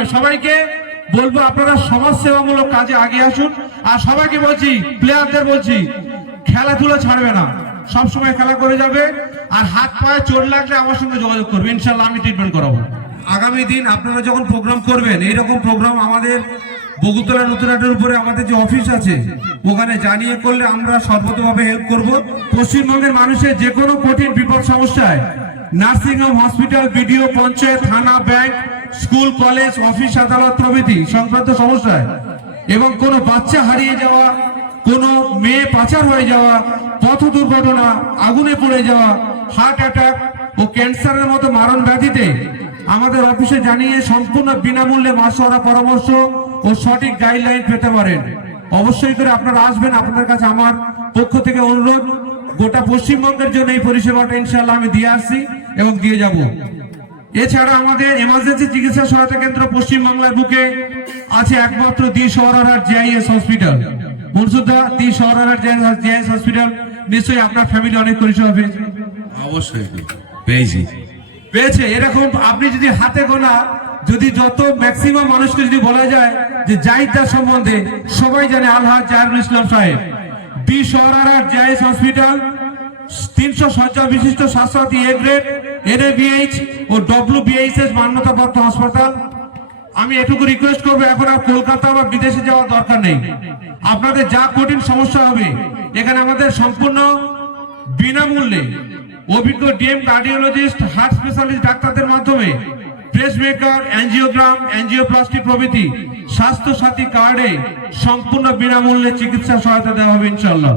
ভাই সবাইকে বলব আপনারা সমাজ সেবামূলক কাজে আগে আসুন। আর সবাইকে বলছি প্লেয়ারদের বলছি খেলাধুলা ছাড়বে না। সব সময় খেলা করে যাবে। আর হাত পায়ে চোট লাগলে আমার সঙ্গে যোগাযোগ করবে। ইনশাল্লাহ আমি ট্রিটমেন্ট করাবো। আগামী দিন আপনারা যখন প্রোগ্রাম করবেন এইরকম প্রোগ্রাম আমাদের বগুতলা নতুনহাটের উপরে আমাদের যে অফিস আছে ওখানে জানিয়ে করলে আমরা সর্বতভাবে হেল্প করব। পশ্চিমবঙ্গের মানুষের যে কোনো কঠিন বিপদ সমস্যায় নার্সিংহোম হসপিটাল বিডিও পঞ্চায়েত থানা ব্যাংক স্কুল কলেজ অফিস আদালত প্রভৃতি সংক্রান্ত সমস্যায়। এবং কোনো বাচ্চা হারিয়ে যাওয়া, কোনো মেয়ে পাচার হয়ে যাওয়া, পথ দুর্ঘটনা, আগুনে পড়ে যাওয়া, হার্ট অ্যাটাক ও ক্যান্সারের মতো মারণ ব্যাধিতে আমাদের অফিসে জানিয়ে সম্পূর্ণ বিনামূল্যে মাসোয়ারা পরামর্শ ও সঠিক গাইডলাইন পেতে পারেন। অবশ্যই করে আপনারা আসবেন, আপনাদের কাছে আমার পক্ষ থেকে অনুরোধ। গোটা পশ্চিমবঙ্গের জন্য এই পরিষেবাটা ইনশাল্লাহ আমি দিয়ে আসছি। এবং দিয়ে যাব। এছাড়া আমাদের এমার্জেন্সি চিকিৎসা সহায়তা কেন্দ্র পশ্চিমবাংলার বুকে আছে একমাত্র দি শহরার জিআইএস হসপিটাল। মনসুদা দি শহরার জিআইএস হসপিটাল। নিশ্চয়ই আপনার ফ্যামিলি অনেক পরিষেবা পেয়েছে। অবশ্যই পেয়েছি। পেয়েছে। এরকম আপনি যদি হাতে গোনা যদি যত ম্যাক্সিমাম মানুষকে যদি বলা যায় যে জাহিদার সম্বন্ধে সবাই জানে আলহাজ জাহিরুল ইসলাম সাহেব। বি শহরার জায়েজ হসপিটাল তিনশো শয্যা বিশিষ্ট স্বাস্থ্যসাথী এ গ্রেড এনএবিএইচ ও ডব্লিউ বিএইচএস মান্যতাপ্রাপ্ত হাসপাতাল। আমি এটুকু রিকোয়েস্ট করব, এখন আর কলকাতা বা বিদেশে যাওয়ার দরকার নেই। আপনাদের যা কঠিন সমস্যা হবে, এখানে আমাদের সম্পূর্ণ বিনামূল্যে অভিজ্ঞ ডিএম কার্ডিওলজিস্ট হার্ট স্পেশালিস্ট ডাক্তারদের মাধ্যমে প্রেস মেকার অ্যাঞ্জিওগ্রাম অ্যাঞ্জিওপ্লাস্টি প্রভৃতি স্বাস্থ্য সাথী কার্ডে সম্পূর্ণ বিনামূল্যে চিকিৎসা সহায়তা দেওয়া হবে ইনশাল্লাহ